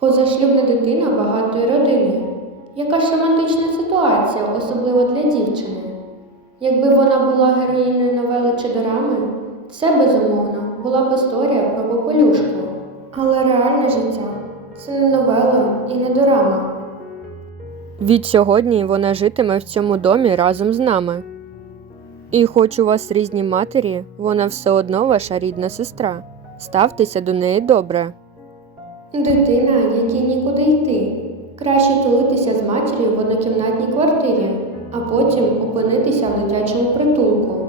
Позашлюбна дитина багатої родини. Яка ж романтична ситуація, особливо для дівчини. Якби вона була героїною новели чи драми, це безумовно була б історія про попелюшку. Але реальне життя це не новела і не дорама. Відсьогодні вона житиме в цьому домі разом з нами. І хоч у вас різні матері, вона все одно ваша рідна сестра. Ставтеся до неї добре. Дитина, якій нікуди йти. Краще тулитися з матір'ю в однокімнатній квартирі, а потім опинитися в дитячому притулку.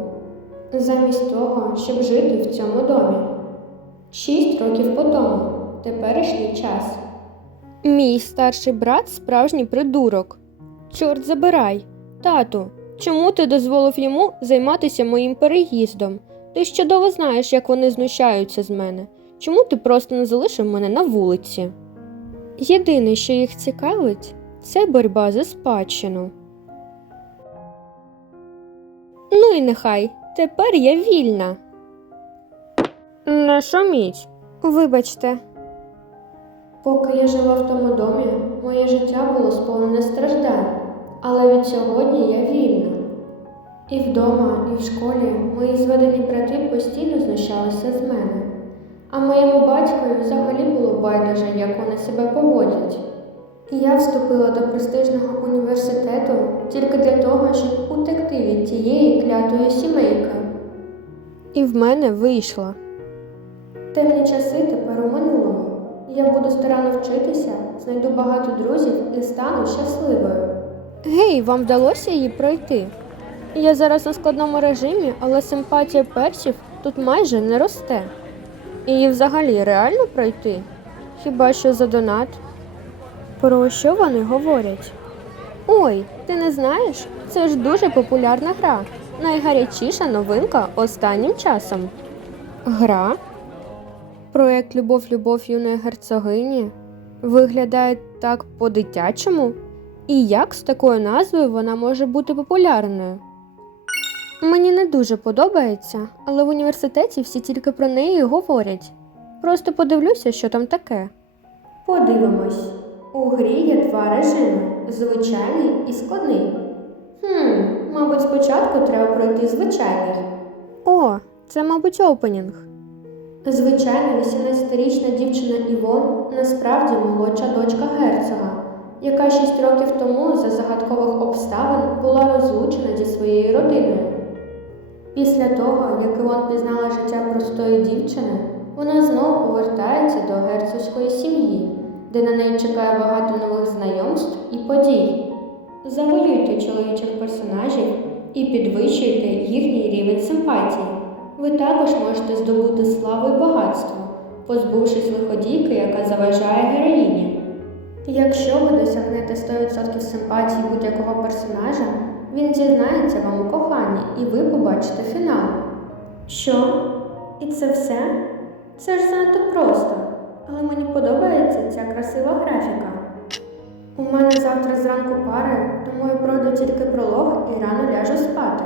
Замість того, щоб жити в цьому домі. Шість років по тому, теперішній час. Мій старший брат справжній придурок. Чорт забирай. Тату, чому ти дозволив йому займатися моїм переїздом? Ти ж чудово знаєш, як вони знущаються з мене. Чому ти просто не залишив мене на вулиці? Єдине, що їх цікавить, це боротьба за спадщину. Ну і нехай, тепер я вільна. Не шуміть. Вибачте. Поки я жила в тому домі, моє життя було сповнене страждань, але від сьогодні я вільна. І вдома, і в школі мої зведені брати постійно знущалися з мене, а моєму батькові взагалі було байдуже, як вони себе поводять. І я вступила до престижного університету тільки для того, щоб утекти від тієї клятої сімейки. І в мене вийшла. Темні часи тепер у минулому. Я буду старанно вчитися, знайду багато друзів і стану щасливою. Гей, вам вдалося її пройти? Я зараз на складному режимі, але симпатія персів тут майже не росте. Її взагалі реально пройти? Хіба що за донат? Про що вони говорять? Ой, ти не знаєш? Це ж дуже популярна гра. Найгарячіша новинка останнім часом. Гра? Проект Любов, любов юної герцогині виглядає так по-дитячому. І як з такою назвою вона може бути популярною? Мені не дуже подобається, але в університеті всі тільки про неї і говорять. Просто подивлюся, що там таке. Подивимось. У грі є два режими звичайний і складний. Хм, мабуть, спочатку треба пройти звичайний. О, це, мабуть, опенінг. Звичайна 18-річна дівчина Івон насправді молодша дочка герцога, яка 6 років тому за загадкових обставин була розлучена зі своєю родиною. Після того, як Івон пізнала життя простої дівчини, вона знову повертається до герцогської сім'ї, де на неї чекає багато нових знайомств і подій. Завалюйте чоловічих персонажів і підвищуйте їхній рівень симпатії. Ви також можете здобути славу і багатство, позбувшись лиходійки, яка заважає героїні. Якщо ви досягнете 100% симпатії будь-якого персонажа, він зізнається вам у коханні і ви побачите фінал. Що? І це все? Це ж занадто просто, але мені подобається ця красива графіка. У мене завтра зранку пари, тому я пройду тільки пролог і рано ляжу спати.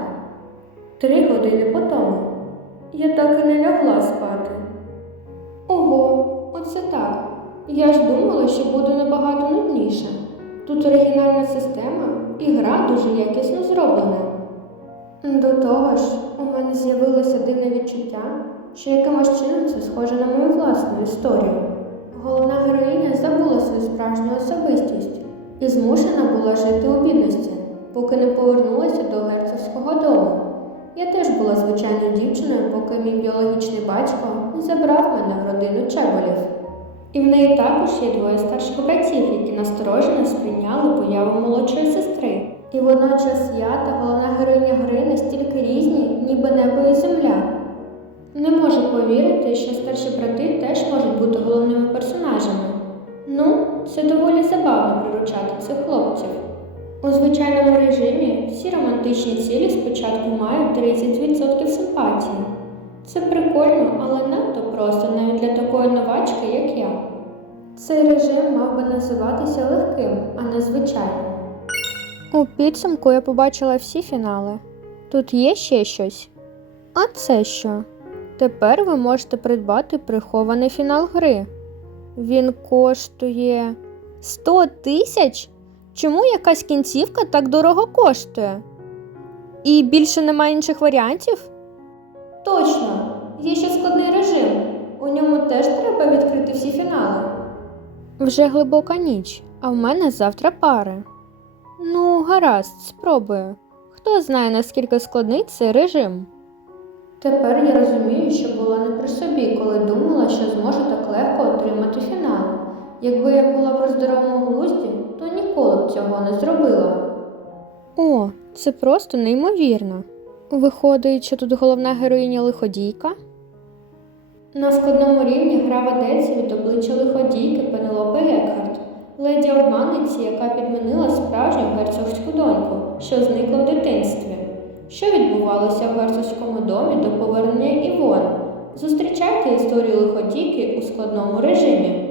Три години по тому. Я так і не лягла спати. Ого, оце так. Я ж думала, що буде набагато нудніше. Тут оригінальна система і гра дуже якісно зроблена. До того ж, у мене з'явилося дивне відчуття, що якимось чином це схоже на мою власну історію. Головна героїня забула свою справжню особистість і змушена була жити у бідності, поки не повернулася до герцогського дому. Я теж була звичайною дівчиною, поки мій біологічний батько забрав мене в родину Чеболів. І в неї також є двоє старших братів, які насторожено сприйняли появу молодшої сестри. І водночас я та головна героїня гри настільки різні, ніби небо і земля. Не можу повірити, що старші брати теж можуть бути головними персонажами. Ну, це доволі забавно приручати цих хлопців. У звичайному режимі всі романтичні цілі спочатку мають 30% симпатії. Це прикольно, але надто просто навіть для такої новачки, як я. Цей режим мав би називатися легким, а не звичайним. У підсумку я побачила всі фінали. Тут є ще щось. А це що? Тепер ви можете придбати прихований фінал гри. Він коштує 100 тисяч? Чому якась кінцівка так дорого коштує? І більше немає інших варіантів? Точно, є ще складний режим. У ньому теж треба відкрити всі фінали. Вже глибока ніч, а в мене завтра пари. Ну, гаразд, спробую. Хто знає, наскільки складний цей режим? Тепер я розумію, що була не при собі, коли думала, що зможу так легко отримати фінал. Якби я була при здоровому глузді, то ніколи б цього не зробила. О, це просто неймовірно. Виходить, що тут головна героїня лиходійка? На складному рівні гра ведеться від обличчя лиходійки Пенелопи Гекхард, леді обманниці, яка підмінила справжню герцогську доньку, що зникла в дитинстві. Що відбувалося в герцогському домі до повернення Івон? Зустрічайте історію лиходійки у складному режимі.